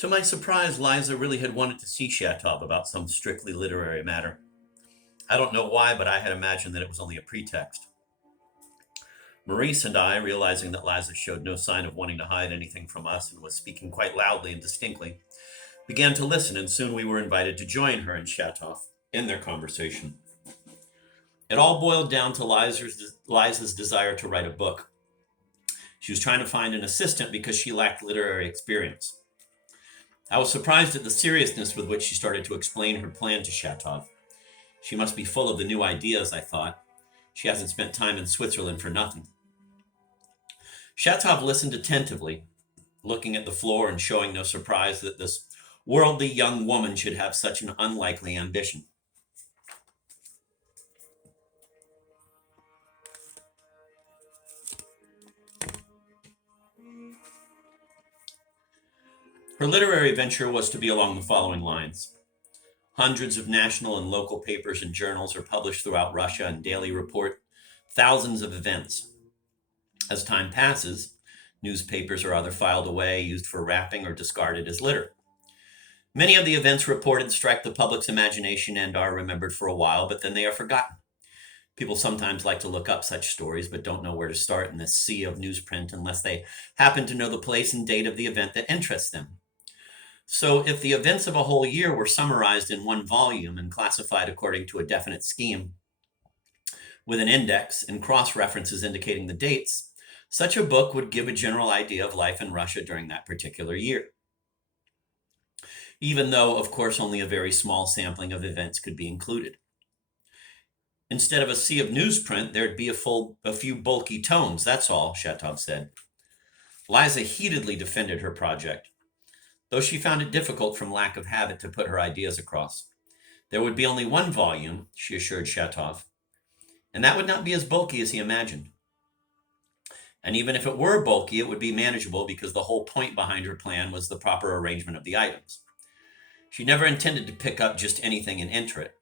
To my surprise, Liza really had wanted to see Shatov about some strictly literary matter. I don't know why, but I had imagined that it was only a pretext. Maurice and I, realizing that Liza showed no sign of wanting to hide anything from us and was speaking quite loudly and distinctly, began to listen, and soon we were invited to join her and Shatov in their conversation. It all boiled down to Liza's desire to write a book. She was trying to find an assistant because she lacked literary experience. I was surprised at the seriousness with which she started to explain her plan to Shatov. She must be full of the new ideas, I thought. She hasn't spent time in Switzerland for nothing. Shatov listened attentively, looking at the floor and showing no surprise that this worldly young woman should have such an unlikely ambition. Her literary venture was to be along the following lines. Hundreds of national and local papers and journals are published throughout Russia and daily report thousands of events. As time passes, newspapers are either filed away, used for wrapping, or discarded as litter. Many of the events reported strike the public's imagination and are remembered for a while, but then they are forgotten. People sometimes like to look up such stories, but don't know where to start in this sea of newsprint unless they happen to know the place and date of the event that interests them. So if the events of a whole year were summarized in one volume and classified according to a definite scheme, with an index and cross-references indicating the dates, such a book would give a general idea of life in Russia during that particular year. Even though, of course, only a very small sampling of events could be included. Instead of a sea of newsprint, there'd be a few bulky tomes, that's all, Shatov said. Liza heatedly defended her project, though she found it difficult from lack of habit to put her ideas across. There would be only one volume, she assured Shatov, and that would not be as bulky as he imagined. And even if it were bulky, it would be manageable because the whole point behind her plan was the proper arrangement of the items. She never intended to pick up just anything and enter it.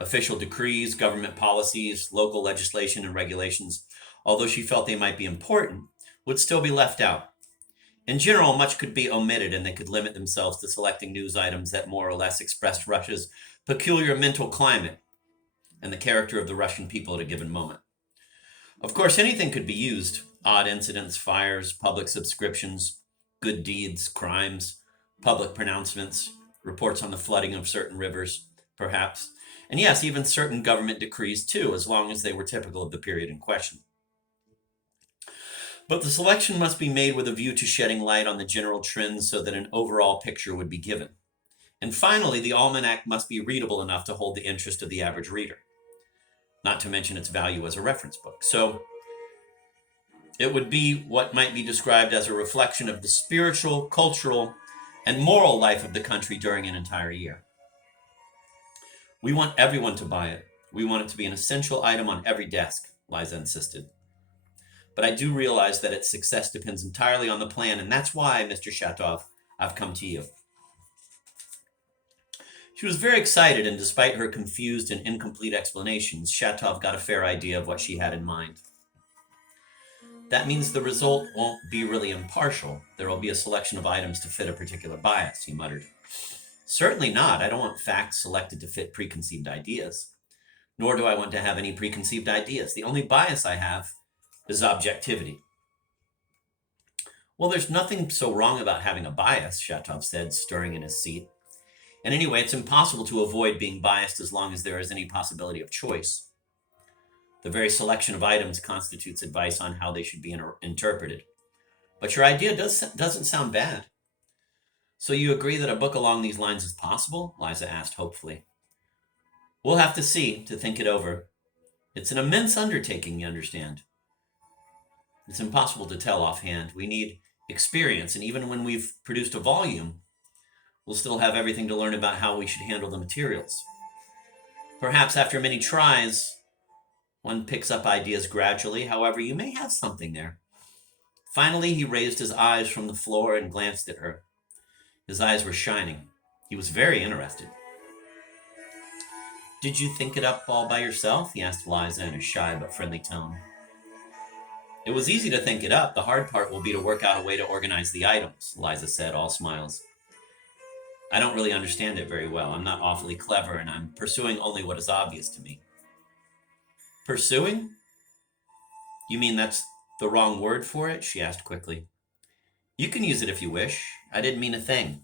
Official decrees, government policies, local legislation and regulations, although she felt they might be important, would still be left out. In general, much could be omitted, and they could limit themselves to selecting news items that more or less expressed Russia's peculiar mental climate and the character of the Russian people at a given moment. Of course, anything could be used: odd incidents, fires, public subscriptions, good deeds, crimes, public pronouncements, reports on the flooding of certain rivers, perhaps, and yes, even certain government decrees too, as long as they were typical of the period in question. But the selection must be made with a view to shedding light on the general trends so that an overall picture would be given. And finally, the almanac must be readable enough to hold the interest of the average reader, not to mention its value as a reference book. So it would be what might be described as a reflection of the spiritual, cultural, and moral life of the country during an entire year. We want everyone to buy it. We want it to be an essential item on every desk, Liza insisted. But I do realize that its success depends entirely on the plan, and that's why, Mr. Shatov, I've come to you. She was very excited, and despite her confused and incomplete explanations, Shatov got a fair idea of what she had in mind. That means the result won't be really impartial. There will be a selection of items to fit a particular bias, he muttered. Certainly not. I don't want facts selected to fit preconceived ideas. Nor do I want to have any preconceived ideas. The only bias I have is objectivity. Well, there's nothing so wrong about having a bias, Shatov said, stirring in his seat. And anyway, it's impossible to avoid being biased as long as there is any possibility of choice. The very selection of items constitutes advice on how they should be interpreted. But your idea doesn't sound bad. So you agree that a book along these lines is possible? Liza asked hopefully. We'll have to see, to think it over. It's an immense undertaking, you understand. It's impossible to tell offhand. We need experience, and even when we've produced a volume, we'll still have everything to learn about how we should handle the materials. Perhaps after many tries, one picks up ideas gradually. However, you may have something there. Finally, he raised his eyes from the floor and glanced at her. His eyes were shining. He was very interested. Did you think it up all by yourself? He asked Liza in a shy but friendly tone. It was easy to think it up. The hard part will be to work out a way to organize the items, Liza said, all smiles. I don't really understand it very well. I'm not awfully clever, and I'm pursuing only what is obvious to me. Pursuing? You mean that's the wrong word for it? She asked quickly. You can use it if you wish. I didn't mean a thing.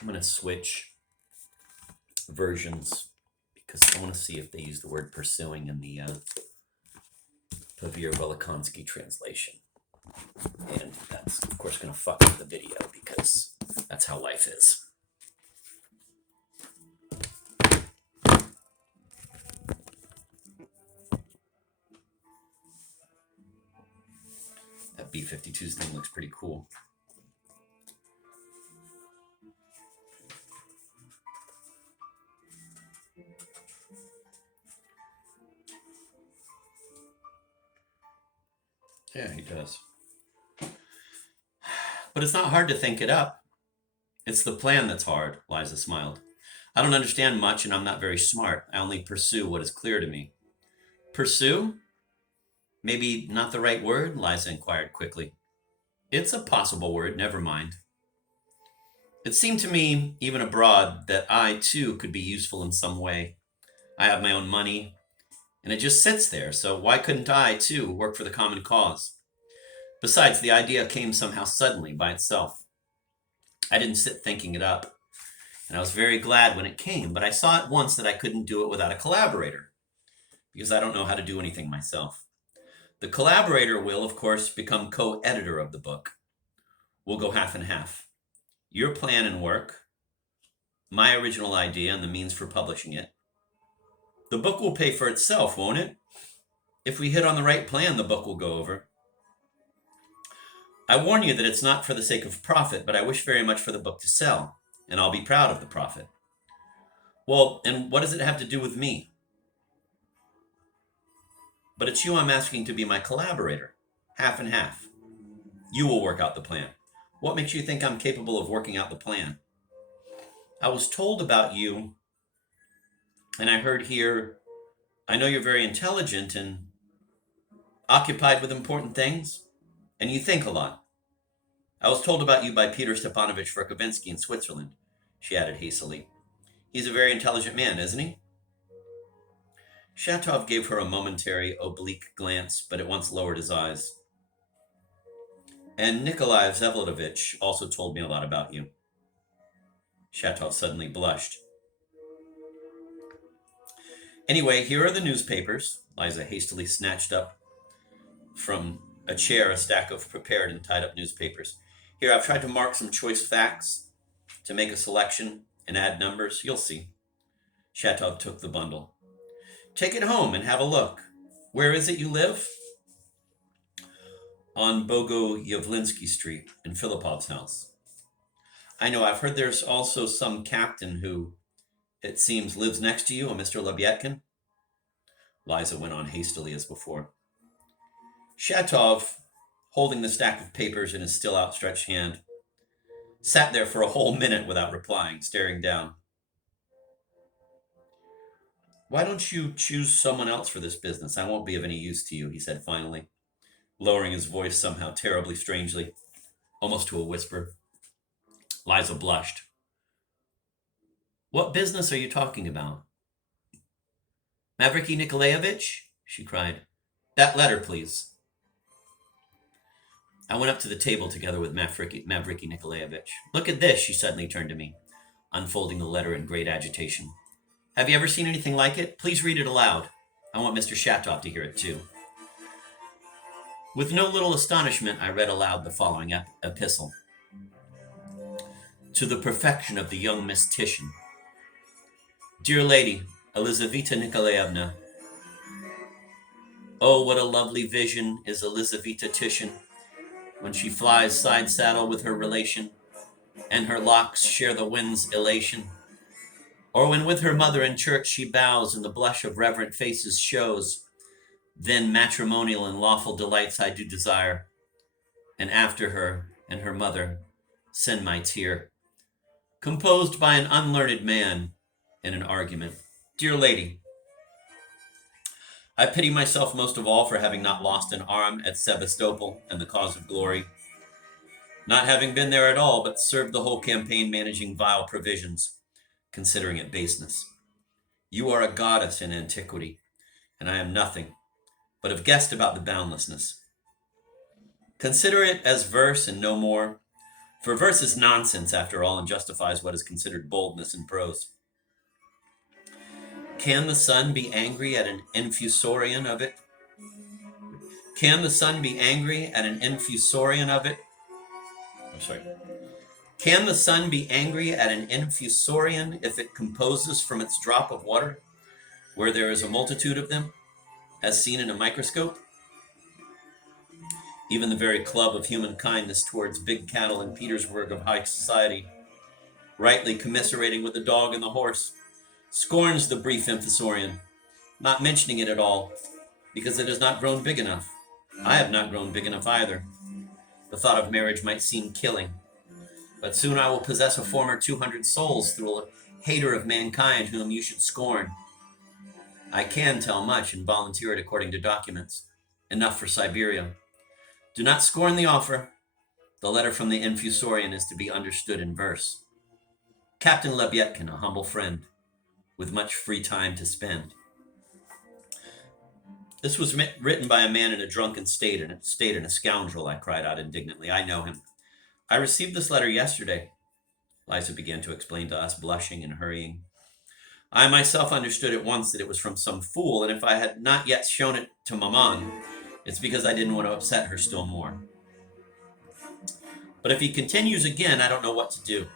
I'm going to switch versions because I want to see if they use the word pursuing in the Pavir Velikonsky translation. And that's, of course, going to fuck with the video because that's how life is. That B-52's thing looks pretty cool. Yeah, he does. But it's not hard to think it up. It's the plan that's hard, Liza smiled. I don't understand much and I'm not very smart. I only pursue what is clear to me. Pursue? Maybe not the right word? Liza inquired quickly. It's a possible word, never mind. It seemed to me, even abroad, that I, too, could be useful in some way. I have my own money, and it just sits there, so why couldn't I, too, work for the common cause? Besides, the idea came somehow suddenly by itself. I didn't sit thinking it up, and I was very glad when it came, but I saw at once that I couldn't do it without a collaborator, because I don't know how to do anything myself. The collaborator will, of course, become co-editor of the book. We'll go half and half. Your plan and work, my original idea and the means for publishing it. The book will pay for itself, won't it? If we hit on the right plan, the book will go over. I warn you that it's not for the sake of profit, but I wish very much for the book to sell, and I'll be proud of the profit. Well, and what does it have to do with me? But it's you I'm asking to be my collaborator, half and half. You will work out the plan. What makes you think I'm capable of working out the plan? I was told about you, and I heard here, I know you're very intelligent and occupied with important things, and you think a lot. I was told about you by Peter Stepanovich Verkovensky in Switzerland, she added hastily. He's a very intelligent man, isn't he? Shatov gave her a momentary oblique glance, but at once lowered his eyes. And Nikolai Vsevolodovich also told me a lot about you. Shatov suddenly blushed. Anyway, here are the newspapers. Liza hastily snatched up from a chair a stack of prepared and tied up newspapers. Here, I've tried to mark some choice facts to make a selection and add numbers. You'll see. Shatov took the bundle. Take it home and have a look. Where is it you live? On Bogoyevlinsky Street, in Filipov's house. I know, I've heard there's also some captain who, it seems, lives next to you, a Mr. Lebyadkin. Liza went on hastily as before. Shatov, holding the stack of papers in his still outstretched hand, sat there for a whole minute without replying, staring down. Why don't you choose someone else for this business? I won't be of any use to you, he said finally, lowering his voice somehow terribly strangely, almost to a whisper. Liza blushed. What business are you talking about? Mavriky Nikolaevich? She cried. That letter, please. I went up to the table together with Mavriky Nikolaevich. Look at this, she suddenly turned to me, unfolding the letter in great agitation. Have you ever seen anything like it? Please read it aloud. I want Mr. Shatov to hear it too. With no little astonishment, I read aloud the following epistle. To the perfection of the young Miss Titian. Dear lady, Elizaveta Nikolaevna. Oh, what a lovely vision is Elizaveta Titian when she flies side saddle with her relation, and her locks share the wind's elation. Or when with her mother in church she bows and the blush of reverent faces shows, then matrimonial and lawful delights I do desire, and after her and her mother send my tear, composed by an unlearned man in an argument. Dear lady, I pity myself most of all for having not lost an arm at Sevastopol and the cause of glory. not having been there at all, but served the whole campaign managing vile provisions, considering it baseness. You are a goddess in antiquity, and I am nothing, but have guessed about the boundlessness. Consider it as verse and no more, for verse is nonsense after all and justifies what is considered boldness in prose. Can the sun be angry at an infusorian of it? Can the sun be angry at an infusorian of it? I'm sorry. Can the sun be angry at an infusorian if it composes from its drop of water, where there is a multitude of them, as seen in a microscope? Even the very club of human kindness towards big cattle in Petersburg of high society, rightly commiserating with the dog and the horse, scorns the brief infusorian, not mentioning it at all, because it has not grown big enough. I have not grown big enough either. The thought of marriage might seem killing, but soon I will possess a former 200 souls through a hater of mankind whom you should scorn. I can tell much and volunteer it according to documents. Enough for Siberia. Do not scorn the offer. The letter from the infusorian is to be understood in verse. Captain Lebyetkin, a humble friend, with much free time to spend. This was written by a man in a drunken state and a scoundrel, I cried out indignantly. I know him. I received this letter yesterday, Liza began to explain to us, blushing and hurrying. I myself understood at once that it was from some fool, and if I had not yet shown it to Maman, it's because I didn't want to upset her still more. But if he continues again, I don't know what to do.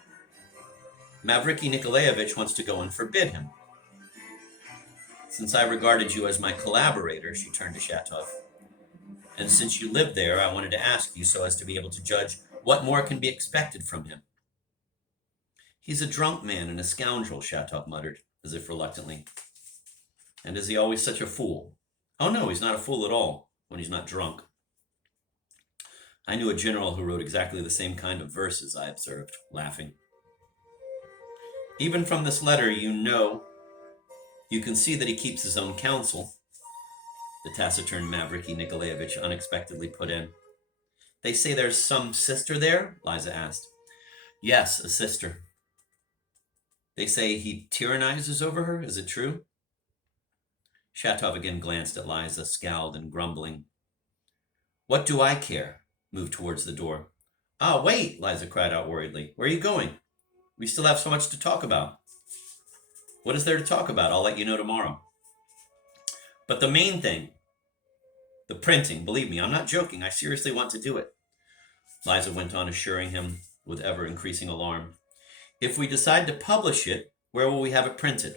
Mavriky Nikolaevich wants to go and forbid him. Since I regarded you as my collaborator, she turned to Shatov, and since you live there, I wanted to ask you so as to be able to judge what more can be expected from him. He's a drunk man and a scoundrel, Shatov muttered, as if reluctantly. And is he always such a fool? Oh no, he's not a fool at all, when he's not drunk. I knew a general who wrote exactly the same kind of verses, I observed, laughing. Even from this letter, you can see that he keeps his own counsel, the taciturn Mavriky Nikolaevich unexpectedly put in. They say there's some sister there? Liza asked. Yes, a sister. They say he tyrannizes over her, is it true? Shatov again glanced at Liza, scowled and grumbling. What do I care? Moved towards the door. Ah, wait, Liza cried out worriedly. Where are you going? We still have so much to talk about. What is there to talk about? I'll let you know tomorrow. But the main thing, the printing, believe me, I'm not joking. I seriously want to do it. Liza went on, assuring him with ever-increasing alarm. If we decide to publish it, where will we have it printed?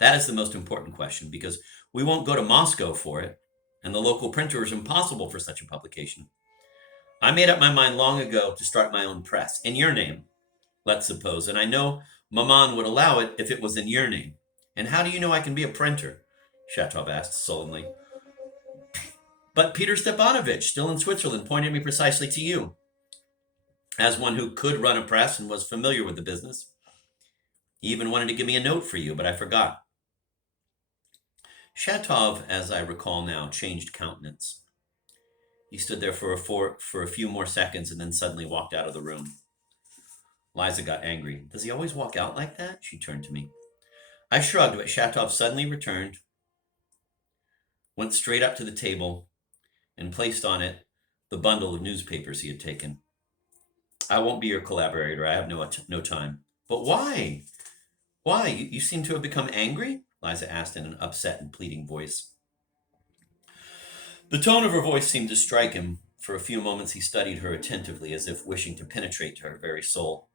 That is the most important question, because we won't go to Moscow for it, and the local printer is impossible for such a publication. I made up my mind long ago to start my own press, in your name, let's suppose, and I know Maman would allow it if it was in your name. And how do you know I can be a printer? Shatov asked sullenly. But Peter Stepanovich, still in Switzerland, pointed me precisely to you, as one who could run a press and was familiar with the business. He even wanted to give me a note for you, but I forgot. Shatov, as I recall now, changed countenance. He stood there for a few more seconds and then suddenly walked out of the room. Liza got angry. Does he always walk out like that? She turned to me. I shrugged, but Shatov suddenly returned, went straight up to the table, and placed on it the bundle of newspapers he had taken. I won't be your collaborator. I have no time. But why? Why? You seem to have become angry? Liza asked in an upset and pleading voice. The tone of her voice seemed to strike him. For a few moments he studied her attentively, as if wishing to penetrate to her very soul.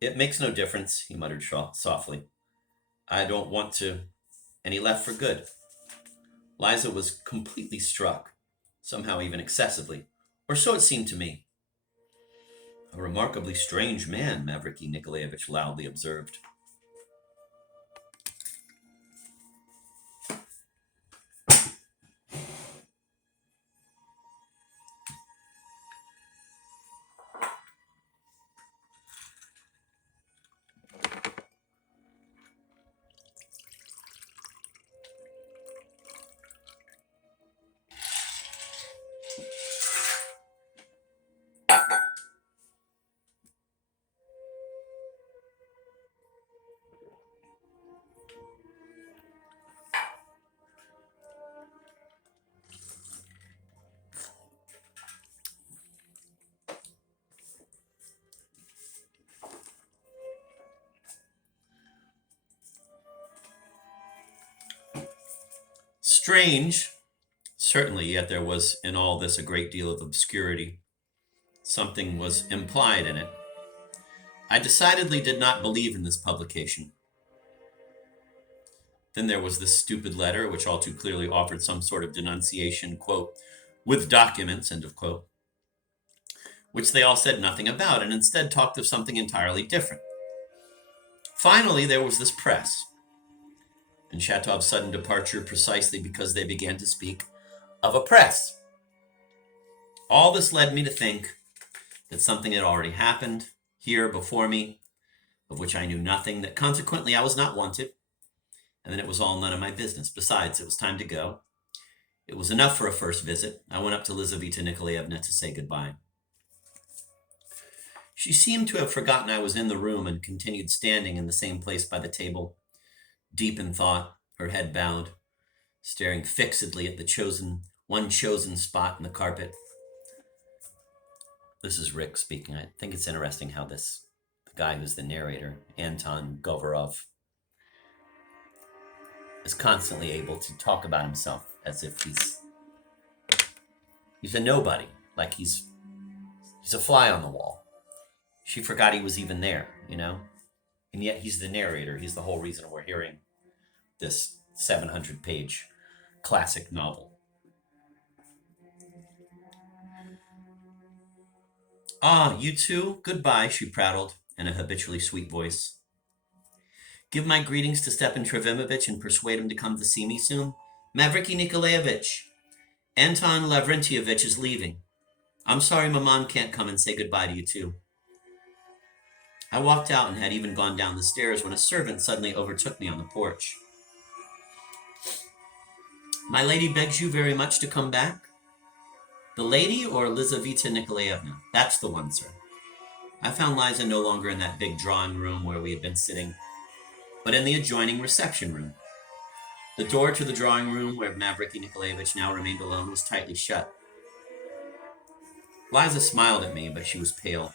It makes no difference, he muttered softly. I don't want to. And he left for good. Liza was completely struck, somehow even excessively, or so it seemed to me. A remarkably strange man, Mavriky Nikolaevich loudly observed. Strange, certainly, yet there was in all this a great deal of obscurity. Something was implied in it. I decidedly did not believe in this publication. Then there was this stupid letter, which all too clearly offered some sort of denunciation, quote, with documents, end of quote, which they all said nothing about and instead talked of something entirely different. Finally, there was this press, and Shatov's sudden departure precisely because they began to speak of a press. All this led me to think that something had already happened here before me, of which I knew nothing, that consequently I was not wanted, and then it was all none of my business. Besides, it was time to go. It was enough for a first visit. I went up to Lizaveta Nikolaevna to say goodbye. She seemed to have forgotten I was in the room and continued standing in the same place by the table, deep in thought, her head bowed, staring fixedly at the one chosen spot in the carpet. This is Rick speaking. I think it's interesting how the guy who's the narrator, Anton Govorov, is constantly able to talk about himself as if he's a nobody, like he's a fly on the wall. She forgot he was even there, and yet he's the narrator. He's the whole reason we're hearing this 700-page classic novel. Ah, you too? Goodbye, she prattled in a habitually sweet voice. Give my greetings to Stepan Trefimovich and persuade him to come to see me soon. Mavriky Nikolaevich, Anton Lavrentievich is leaving. I'm sorry Maman can't come and say goodbye to you too. I walked out and had even gone down the stairs when a servant suddenly overtook me on the porch. My lady begs you very much to come back? The lady or Lizaveta Nikolaevna? That's the one, sir. I found Liza no longer in that big drawing room where we had been sitting, but in the adjoining reception room. The door to the drawing room where Mavriky Nikolaevich now remained alone was tightly shut. Liza smiled at me, but she was pale.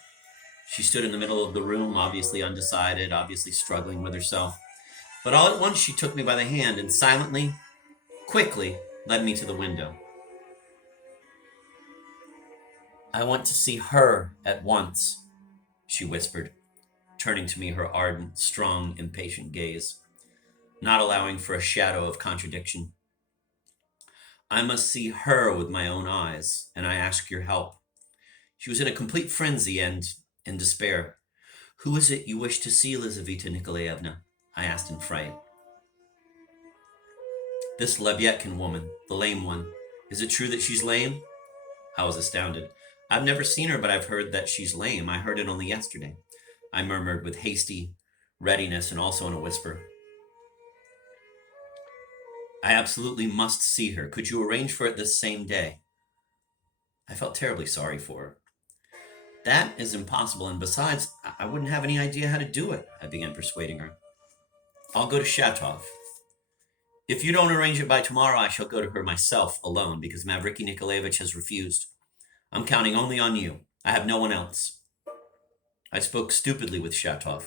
She stood in the middle of the room, obviously undecided, obviously struggling with herself. But all at once she took me by the hand and silently, quickly, led me to the window. I want to see her at once, she whispered, turning to me her ardent, strong, impatient gaze, not allowing for a shadow of contradiction. I must see her with my own eyes, and I ask your help. She was in a complete frenzy and in despair. Who is it you wish to see, Lizaveta Nikolaevna? I asked in fright. This Lebyadkin woman, the lame one. Is it true that she's lame? I was astounded. I've never seen her, but I've heard that she's lame. I heard it only yesterday, I murmured with hasty readiness and also in a whisper. I absolutely must see her. Could you arrange for it this same day? I felt terribly sorry for her. That is impossible, and besides, I wouldn't have any idea how to do it, I began persuading her. I'll go to Shatov. If you don't arrange it by tomorrow, I shall go to her myself alone, because Mavriky Nikolaevich has refused. I'm counting only on you. I have no one else. I spoke stupidly with Shatov.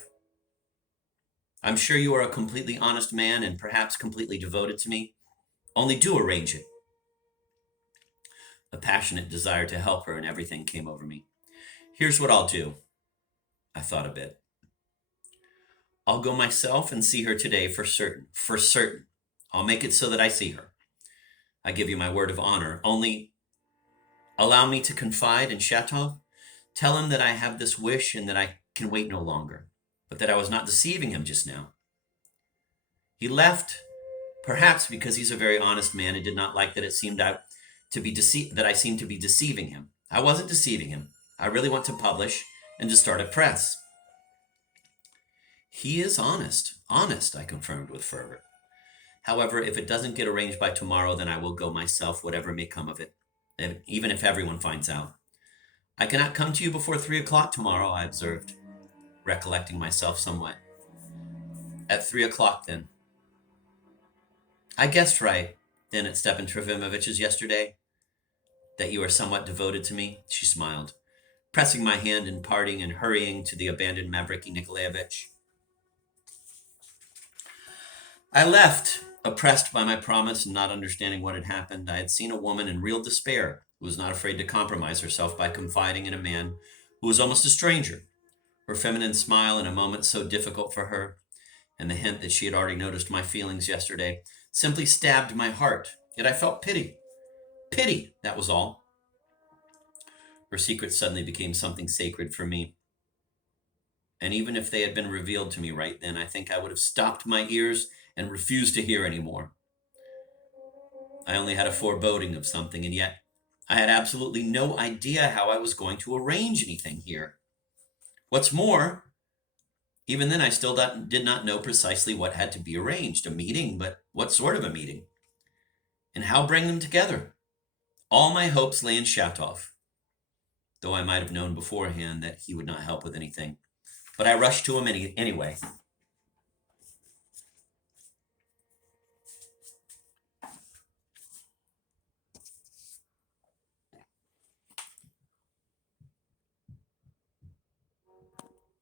I'm sure you are a completely honest man and perhaps completely devoted to me. Only do arrange it. A passionate desire to help her and everything came over me. Here's what I'll do. I thought a bit. I'll go myself and see her today for certain. For certain. I'll make it so that I see her. I give you my word of honor. Only allow me to confide in Shatov. Tell him that I have this wish and that I can wait no longer, but that I was not deceiving him just now. He left, perhaps because he's a very honest man and did not like that it seemed that I seemed to be deceiving him. I wasn't deceiving him. I really want to publish and to start a press. He is honest, I confirmed with fervor. However, if it doesn't get arranged by tomorrow, then I will go myself, whatever may come of it, even if everyone finds out. I cannot come to you before 3 o'clock tomorrow, I observed, recollecting myself somewhat. At 3 o'clock, then. I guessed right, then, at Stepan Trofimovich's yesterday, that you are somewhat devoted to me, she smiled, pressing my hand in parting and hurrying to the abandoned Mavriky Nikolaevich. I left, Oppressed by my promise and not understanding what had happened, I had seen a woman in real despair who was not afraid to compromise herself by confiding in a man who was almost a stranger. Her feminine smile in a moment so difficult for her, and the hint that she had already noticed my feelings yesterday, simply stabbed my heart. Yet I felt pity. Pity, that was all. Her secrets suddenly became something sacred for me. And even if they had been revealed to me right then, I think I would have stopped my ears and refused to hear anymore. I only had a foreboding of something, and yet I had absolutely no idea how I was going to arrange anything here. What's more, even then I still did not know precisely what had to be arranged. A meeting, but what sort of a meeting? And how bring them together? All my hopes lay in Shatov, though I might have known beforehand that he would not help with anything. But I rushed to him anyway.